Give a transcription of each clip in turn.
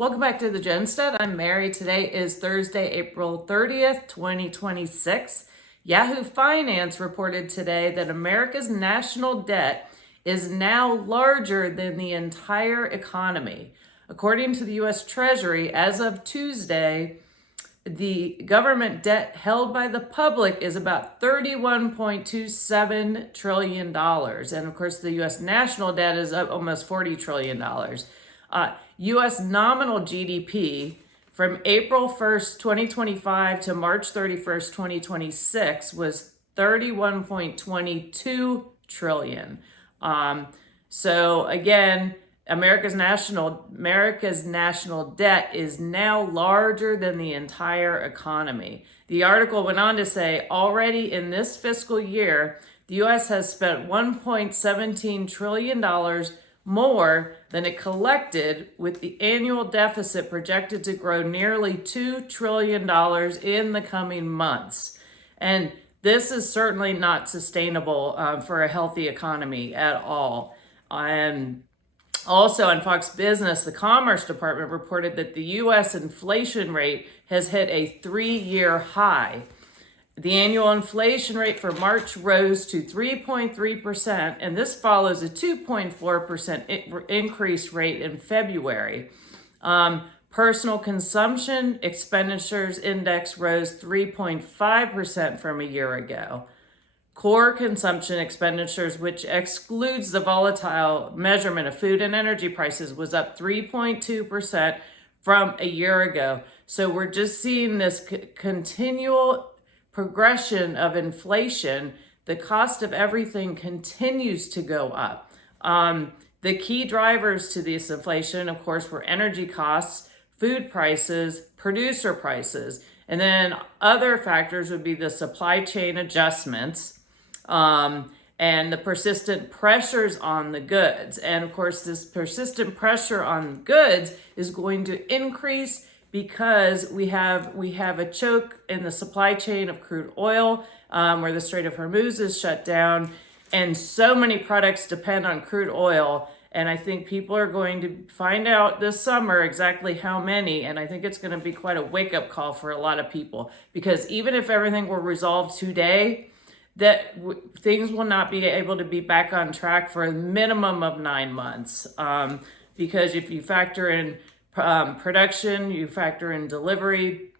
Welcome back to the Jenstead. I'm Mary. Today is Thursday, April 30th, 2026. Yahoo Finance reported today that America's national debt is now larger than the entire economy. According to the U.S. Treasury, as of Tuesday, the government debt held by the public is about $31.27 trillion. And of course, the U.S. national debt is up almost $40 trillion. U.S. nominal GDP from April 1st, 2025 to March 31st, 2026 was $31.22 trillion. So again, America's national debt is now larger than the entire economy. The article went on to say, already in this fiscal year, the U.S. has spent $1.17 trillion more than it collected, with the annual deficit projected to grow nearly $2 trillion in the coming months. And this is certainly not sustainable for a healthy economy at all. And also on Fox Business, the Commerce Department reported that the U.S. inflation rate has hit a 3-year high. The annual inflation rate for March rose to 3.3%, and this follows a 2.4% increase rate in February. Personal consumption expenditures index rose 3.5% from a year ago. Core consumption expenditures, which excludes the volatile measurement of food and energy prices, was up 3.2% from a year ago. So we're just seeing this continual progression of inflation. The cost of everything continues to go up. The key drivers to this inflation, of course, were energy costs, food prices, producer prices, and then other factors would be the supply chain adjustments, and the persistent pressures on the goods. And of course, this persistent pressure on goods is going to increase because we have a choke in the supply chain of crude oil, where the Strait of Hormuz is shut down, and so many products depend on crude oil. And I think people are going to find out this summer exactly how many, and I think it's going to be quite a wake-up call for a lot of people, because even if everything were resolved today, that things will not be able to be back on track for a minimum of 9 months. Because if you factor in production, you factor in delivery,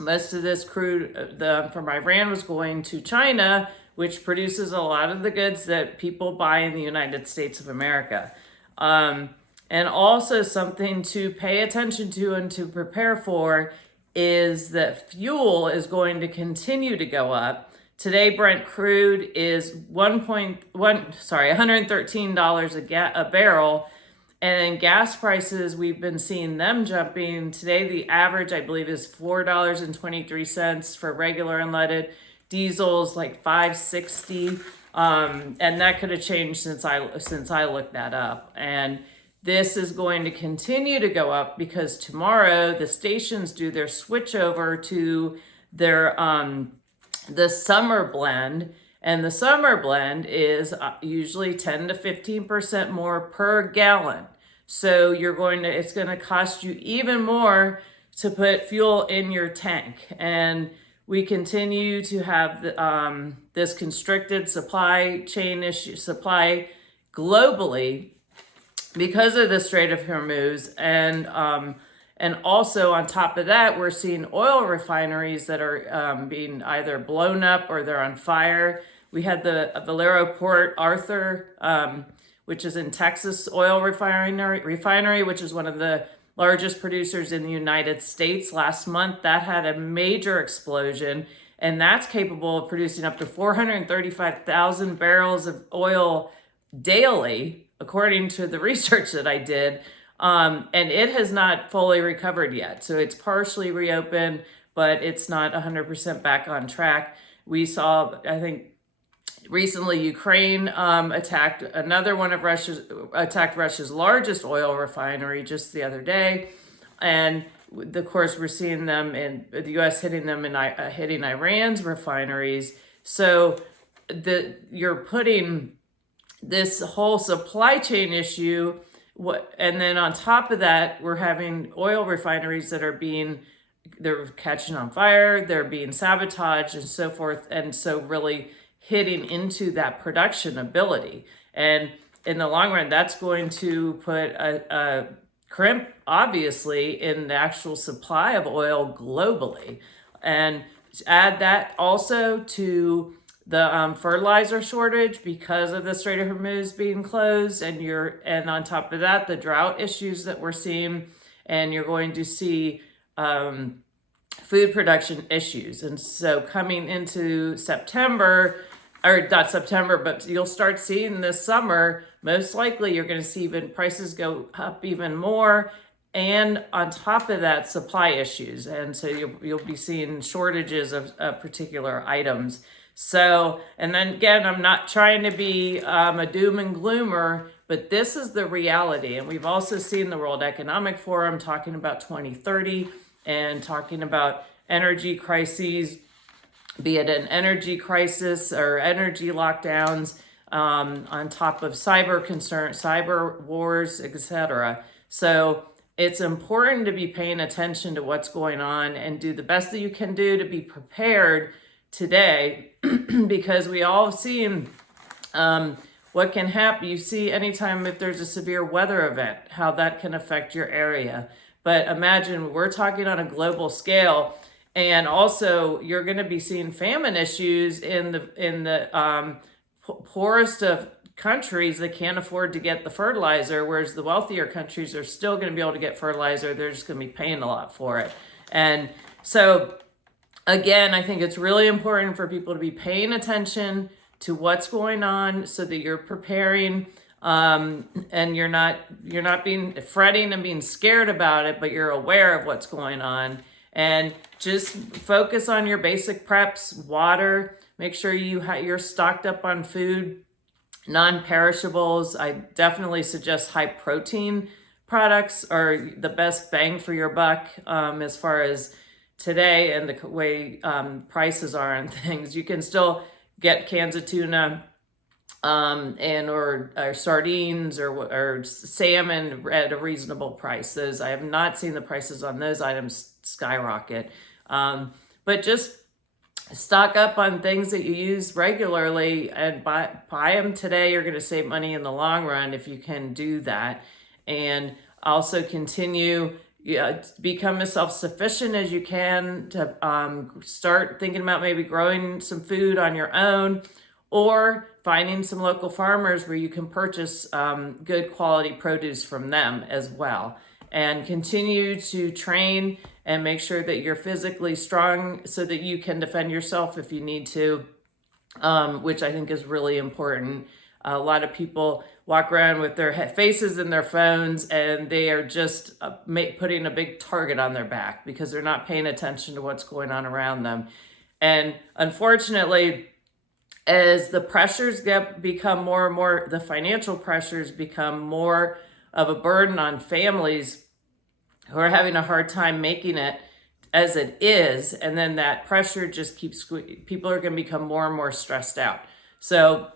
most of this crude from Iran was going to China, which produces a lot of the goods that people buy in the United States of America. And also something to pay attention to and to prepare for is that fuel is going to continue to go up. Today, Brent crude is $113 a barrel. And gas prices, we've been seeing them jumping. Today, the average, I believe, is $4.23 for regular unleaded. Diesel's like $5.60. And that could have changed since I looked that up. And this is going to continue to go up because tomorrow the stations do their switch over to their the summer blend, and the summer blend is usually 10 to 15% more per gallon. So it's going to cost you even more to put fuel in your tank. And we continue to have this constricted supply chain issue, supply globally, because of the Strait of Hormuz. And also on top of that, we're seeing oil refineries that are being either blown up or they're on fire. We had the Valero Port Arthur, which is in Texas, oil refinery, which is one of the largest producers in the United States. Last month, that had a major explosion, and that's capable of producing up to 435,000 barrels of oil daily, according to the research that I did. And it has not fully recovered yet. So it's partially reopened, but it's not 100% back on track. We saw, I think, recently Ukraine attacked Russia's largest oil refinery just the other day. And of course, we're seeing them in the U.S. hitting Iran's refineries. So you're putting this whole supply chain issue and then on top of that, we're having oil refineries that they're catching on fire, they're being sabotaged and so forth. And so really hitting into that production ability. And in the long run, that's going to put a crimp, obviously, in the actual supply of oil globally. And add that also to the fertilizer shortage because of the Strait of Hormuz being closed, and on top of that, the drought issues that we're seeing, and you're going to see food production issues. And so coming into September, or not September, but you'll start seeing this summer, most likely you're going to see even prices go up even more. And on top of that, supply issues. And so you'll be seeing shortages of particular items. So, and then again, I'm not trying to be a doom and gloomer, but this is the reality. And we've also seen the World Economic Forum talking about 2030 and talking about energy crises, be it an energy crisis or energy lockdowns, on top of cyber concerns, cyber wars, etc. So it's important to be paying attention to what's going on and do the best that you can do to be prepared today, because we all have seen what can happen. You see anytime if there's a severe weather event, how that can affect your area. But imagine we're talking on a global scale, and also you're going to be seeing famine issues in the poorest of countries that can't afford to get the fertilizer, whereas the wealthier countries are still going to be able to get fertilizer. They're just going to be paying a lot for it. And so again, I think it's really important for people to be paying attention to what's going on so that you're preparing, and you're not being fretting and being scared about it, but you're aware of what's going on. And just focus on your basic preps, water, make sure you're stocked up on food, non-perishables. I definitely suggest high protein products are the best bang for your buck, as far as today and the way prices are on things. You can still get cans of tuna or sardines or salmon at a reasonable price. I have not seen the prices on those items skyrocket. But just stock up on things that you use regularly and buy them today. You're going to save money in the long run if you can do that. And also continue become as self-sufficient as you can to start thinking about maybe growing some food on your own, or finding some local farmers where you can purchase good quality produce from them as well. And continue to train and make sure that you're physically strong so that you can defend yourself if you need to, which I think is really important. A lot of people walk around with their faces in their phones, and they are just putting a big target on their back because they're not paying attention to what's going on around them. And unfortunately, as the pressures become more and more, the financial pressures become more of a burden on families who are having a hard time making it as it is. And then that pressure just keeps, people are going to become more and more stressed out. So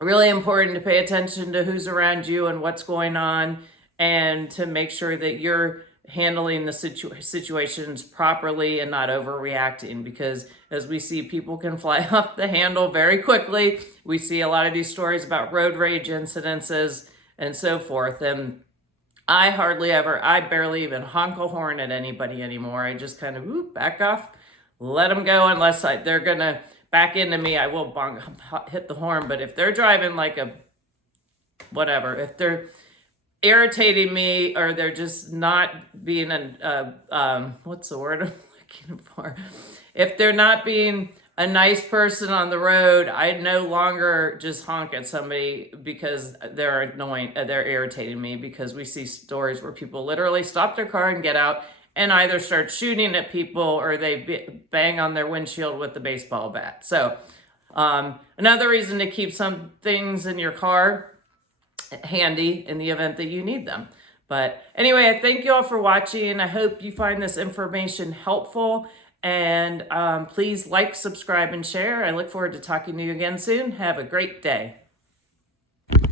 really important to pay attention to who's around you and what's going on, and to make sure that you're handling the situations properly and not overreacting, because as we see, people can fly off the handle very quickly. We see a lot of these stories about road rage incidences and so forth. And I barely even honk a horn at anybody anymore. I just kind of back off, let them go, unless they're going to back into me. I will hit the horn. But if they're driving like if they're irritating me, or they're just not being what's the word I'm looking for? If they're not being a nice person on the road, I no longer just honk at somebody because they're annoying, they're irritating me, because we see stories where people literally stop their car and get out and either start shooting at people or they bang on their windshield with the baseball bat. So another reason to keep some things in your car handy in the event that you need them. But anyway, I thank you all for watching. I hope you find this information helpful. And please like, subscribe, and share. I look forward to talking to you again soon. Have a great day.